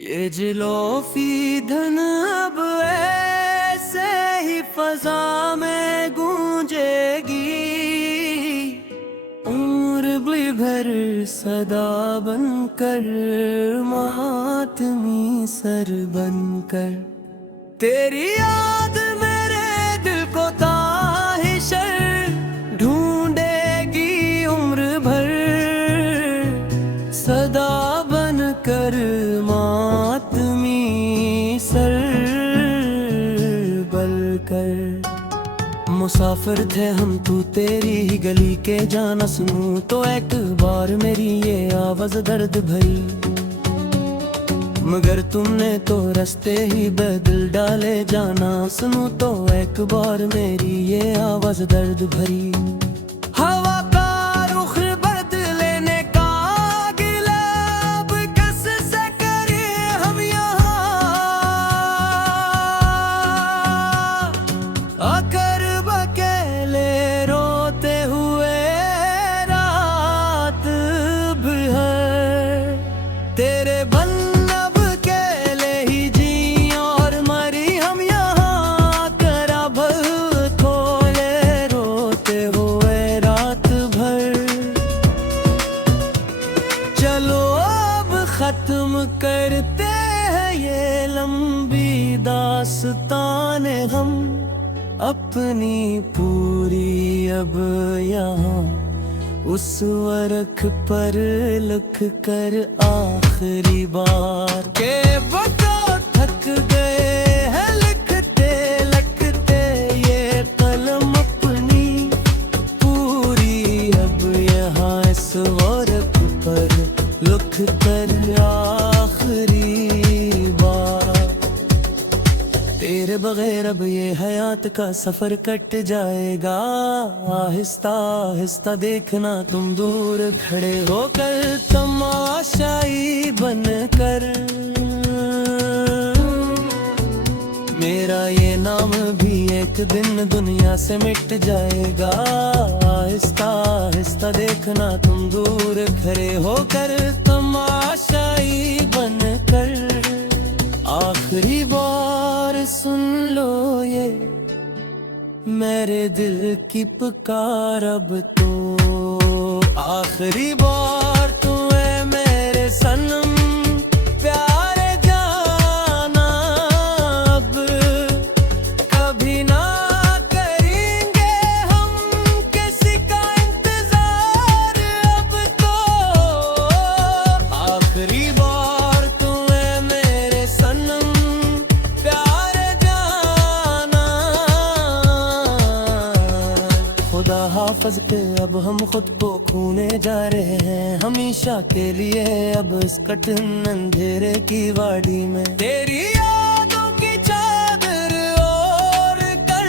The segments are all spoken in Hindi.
ये जिलोफी धन अब ऐसे ही फजा में गूंजेगी, उम्र भर सदा बनकर, मातमी सर बनकर। तेरी याद मेरे दिल को ताहिशर ढूंढेगी उम्र भर, सदा बनकर मातमी सर बनकर। मुसाफिर थे हम तू तेरी ही गली के जाना सुनूं तो एक बार मेरी ये आवाज दर्द भरी, मगर तुमने तो रास्ते ही बदल डाले जाना सुनूं तो एक बार मेरी ये आवाज दर्द भरी। हवा का रुख बदलने का गिला अब कैसे करें हम यहाँ, आकर अकेले रोते हुए रात भर। तेरे बन खत्म करते हैं ये लंबी दास्ताने हम अपनी पूरी अब यहाँ, उस वर्क पर लिख कर आखिरी बार के वो तो थक गए हैं लिखते लिखते ये कलम अपनी पूरी अब यहाँ, इस वर्क पर लिख कर आखिरी बार। तेरे बगैर अब ये हयात का सफर कट जाएगा, आहिस्ता आहिस्ता देखना तुम दूर खड़े होकर तमाशाई बनकर। मेरा ये नाम भी एक दिन दुनिया से मिट जाएगा, आहिस्ता आहिस्ता देखना तुम दूर खड़े होकर तमाशाई बनकर। आखिरी बार सुन लो ये मेरे दिल की पुकार अब तो, आखिरी बार तू है मेरे सनम प्यारे जाना, अब कभी ना करेंगे हम किसी का इंतजार अब तो। आखिरी बार तू है मेरे सनम प्यारे जाना, खुदा हाफिज के अब हम खुद को खोने जा रहे हैं हमेशा के लिए अब इस कठिन अंधेरे की वाड़ी में। तेरी यादों की चादर ओढ़ कर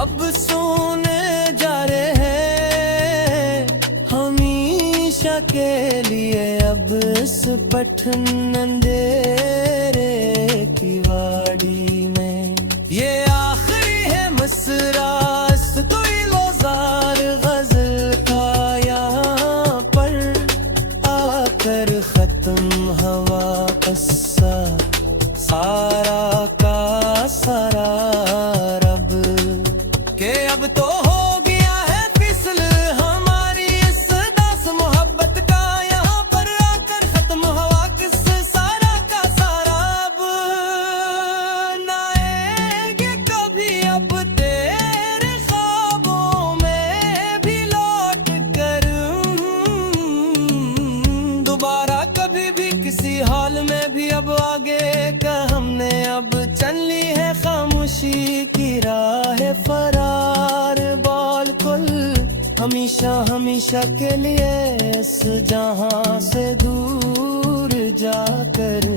अब सोने जा रहे हैं हमेशा के लिए अब इस कठिन अंधेरे की वाड़ी में। ये आखिरी है मिसरा तो जार गजल का यहाँ पर आकर खत्म हवा कस्सा सारा का सारा रब के अब तो हो गया है फिसल हमारी इस दास मोहब्बत का, यहाँ पर आकर खत्म हवा किस्सा सारा का सारा। अब ना आएंगे कभी अब किसी हाल में भी अब आगे का हमने अब चल ली है खामोशी की राह फरार बाल कुल, हमेशा हमेशा के लिए इस जहां से दूर जाकर।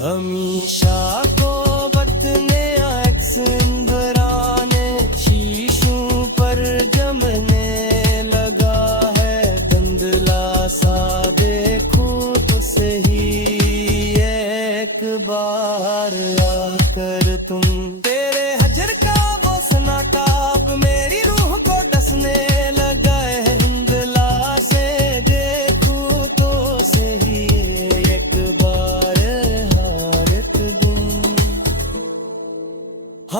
हमेशा को बतने एक्सन बराने शीशों पर जमने लगा है धुंधला सा, देखो तो सही एक बार आकर तुम। तेरे हजर का वो सन्नाटा अब मेरी रूह को डसने लगा है धुंधला से, देखो तो सही एक बार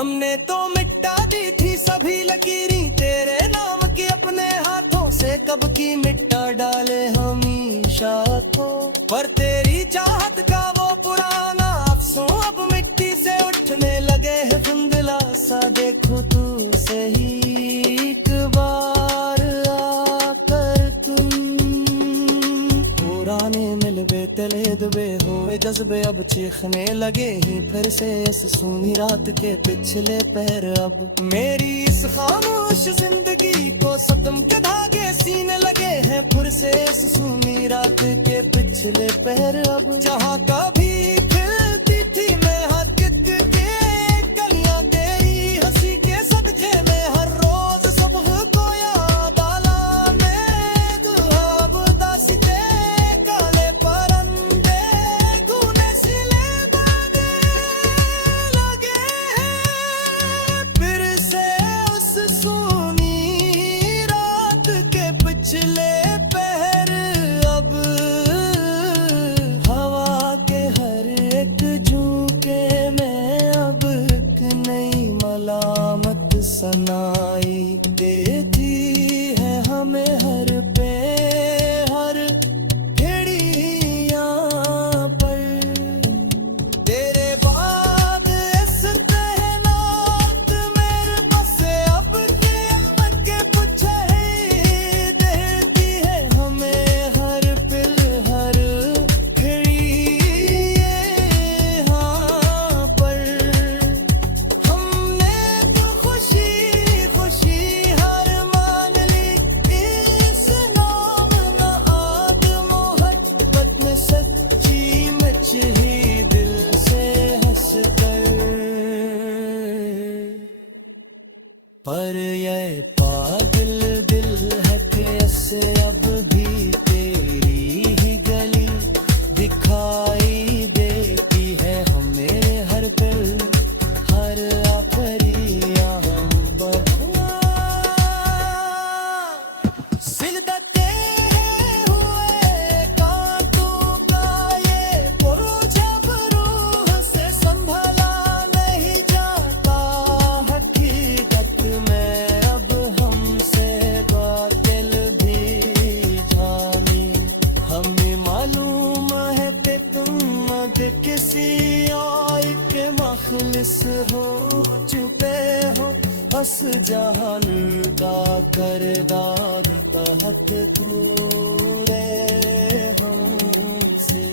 हमने तो मिटा दी थी सभी लकीरें तेरे नाम की अपने हाथों से, कब की मिटा डाले हमेशा को। पर तेरी चाहत का वो पुराना अफसों अब मिट्टी से उठने लगे है धुंधला सा। देखो तू सही एक बार आकर तुम, पुराने मिलबे तले दुबे हुए जज्बे अब चीखने लगे ही फिर से इस सूनी रात के पिछले पहर। अब मेरी इस खामोश जिंदगी को सदम के धागे सीने लगे हैं फिर से इस सूनी रात के पिछले पहर। अब जहाँ कभी खिलती थी मैं हकीकत के कलियां गई हंसी के सदके में, हर रोज सुबह को याद आला में दुआब दासिते काले परंदे गुने सिले बने लगे हैं फिर से उस सूनी रात के पिछले पहर। अब हवा के हर एक झोंके में अब एक नई मलामत सनाई देती है हमें हर पे हर घड़ियां पर। तेरे बाद इस तहनात मेरे बसे अब क़यामत के पूछे ही देती है हमें हर पल हर घड़ी यहाँ पर। हमने तो खुशी खुशी हार मान ली इस नाम ना आद मोहब्बत में सच्ची मच ही दिल से हंस कर। पर ये पागल दिल है कैसे अब भी तेरी ही गली दिखाई देती है हमें हर पल हर आखिरी सिलदते हुए कांटों का ये पुरुष अब रूह से संभला नहीं जाता। हकीकत में अब हमसे बातिल भी जानी, हमें मालूम है कि तुम अब किसी और के मखलिस हो चुके हो। बस जहान का करदार तहत पूरे हमसे।